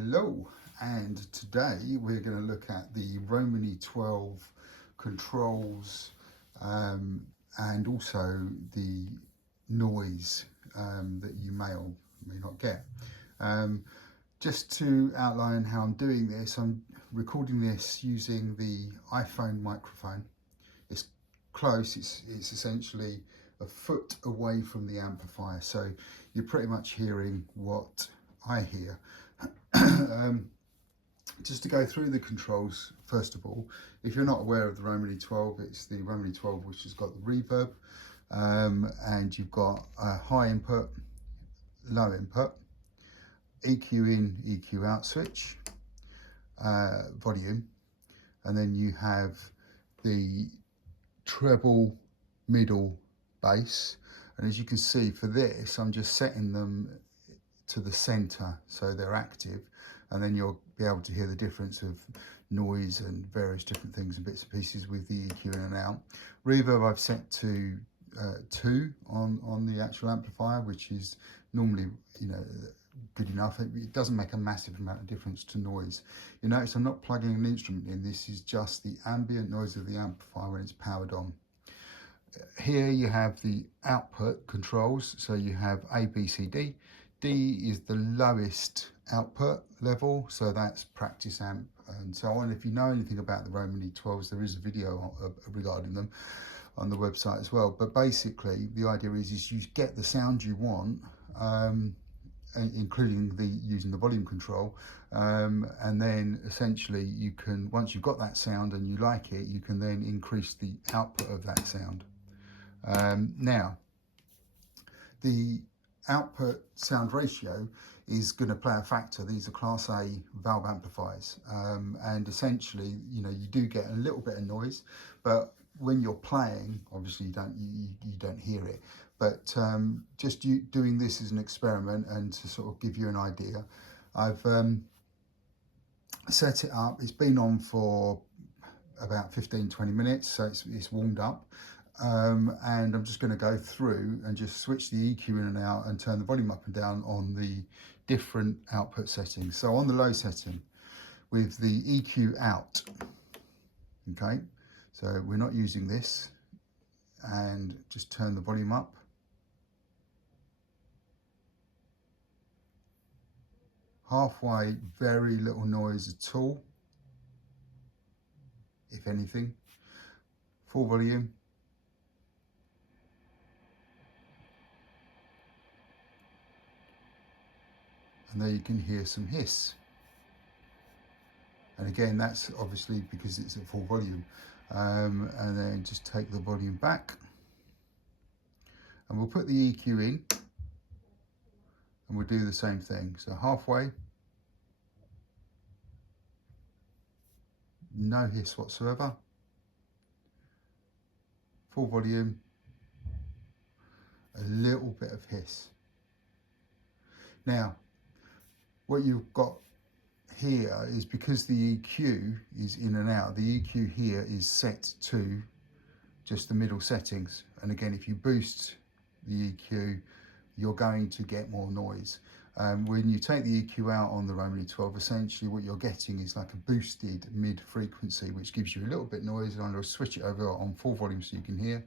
Hello, and today we're going to look at the Romany 12 controls and also the noise that you may or may not get. Just to outline how I'm doing this, I'm recording this using the iPhone microphone. It's close, it's essentially a foot away from the amplifier, so you're pretty much hearing what I hear. Just to go through the controls, first of all, if you're not aware of the Romany 12, it's the Romany 12 which has got the reverb, and you've got a high input, low input, EQ in, EQ out switch, volume, and then you have the treble, middle, bass. And as you can see for this, I'm just setting them to the center so they're active, and then you'll be able to hear the difference of noise and various different things and bits and pieces with the EQ in and out. Reverb I've set to 2 on the actual amplifier, which is normally, you know, good enough. It doesn't make a massive amount of difference to noise. You notice I'm not plugging an instrument in. This is just the ambient noise of the amplifier when it's powered on. Here you have the output controls, so you have A, B, C, D. D is the lowest output level, so that's practice amp and so on. If you know anything about the Romany 12s, there is a video regarding them on the website as well. But basically the idea is you get the sound you want, including using the volume control, and then essentially you can, once you've got that sound and you like it, you can then increase the output of that sound. Now the output sound ratio is going to play a factor. These are Class A valve amplifiers, and essentially, you know, you do get a little bit of noise, but when you're playing, obviously you don't hear it. But just doing this as an experiment and to sort of give you an idea, I've set it up. It's been on for about 15-20 minutes, so it's warmed up. And I'm just going to go through and just switch the EQ in and out and turn the volume up and down on the different output settings. So on the low setting with the EQ out, okay, so we're not using this, and just turn the volume up. Halfway, very little noise at all, if anything. Full volume. And there you can hear some hiss. And again, that's obviously because it's at full volume. And then just take the volume back. And we'll put the EQ in. And we'll do the same thing. So halfway. No hiss whatsoever. Full volume. A little bit of hiss. Now, what you've got here is, because the EQ is in and out, the EQ here is set to just the middle settings. And again, if you boost the EQ, you're going to get more noise. When you take the EQ out on the Romany 12, essentially what you're getting is like a boosted mid frequency, which gives you a little bit noise. And I'll switch it over on full volume so you can hear.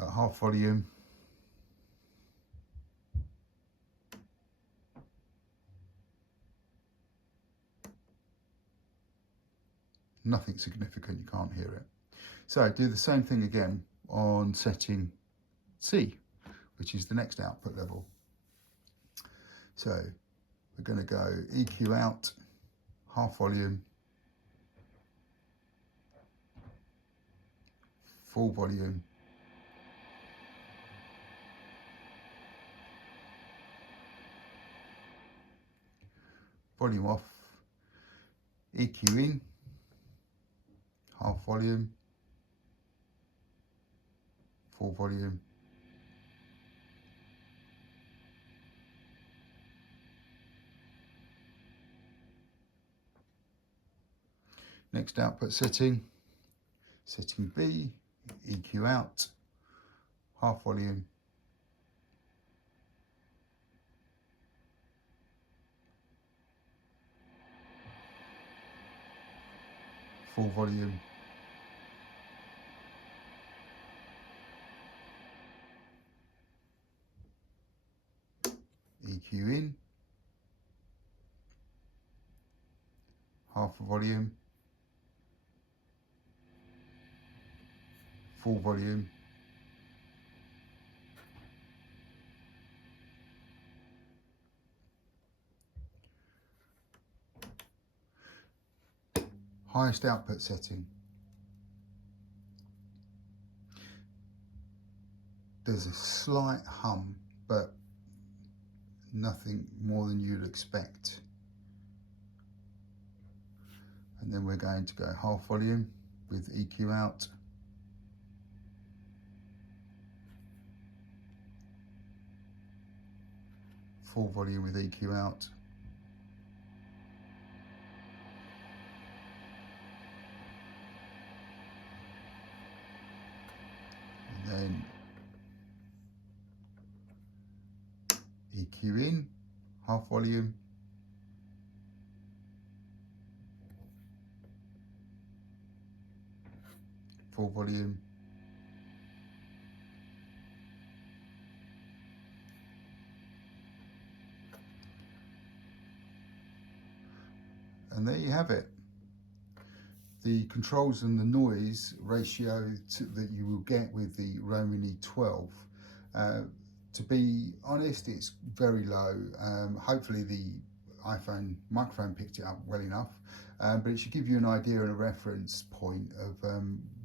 At half volume, nothing significant, you can't hear it. So do the same thing again on setting C, which is the next output level. So we're going to go EQ out, half volume, full volume, volume off, EQ in, half volume, full volume, next output setting, setting B, EQ out, half volume, full volume, EQ in, half a volume, full volume, highest output setting. There's a slight hum, but nothing more than you'd expect. And then we're going to go half volume with EQ out, full volume with EQ out, and then EQ in, half volume, full volume, and there you have it. The controls and the noise ratio that you will get with the Romany 12. To be honest, it's very low. Hopefully the iPhone microphone picked it up well enough, but it should give you an idea and a reference point of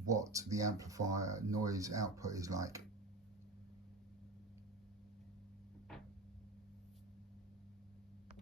what the amplifier noise output is like.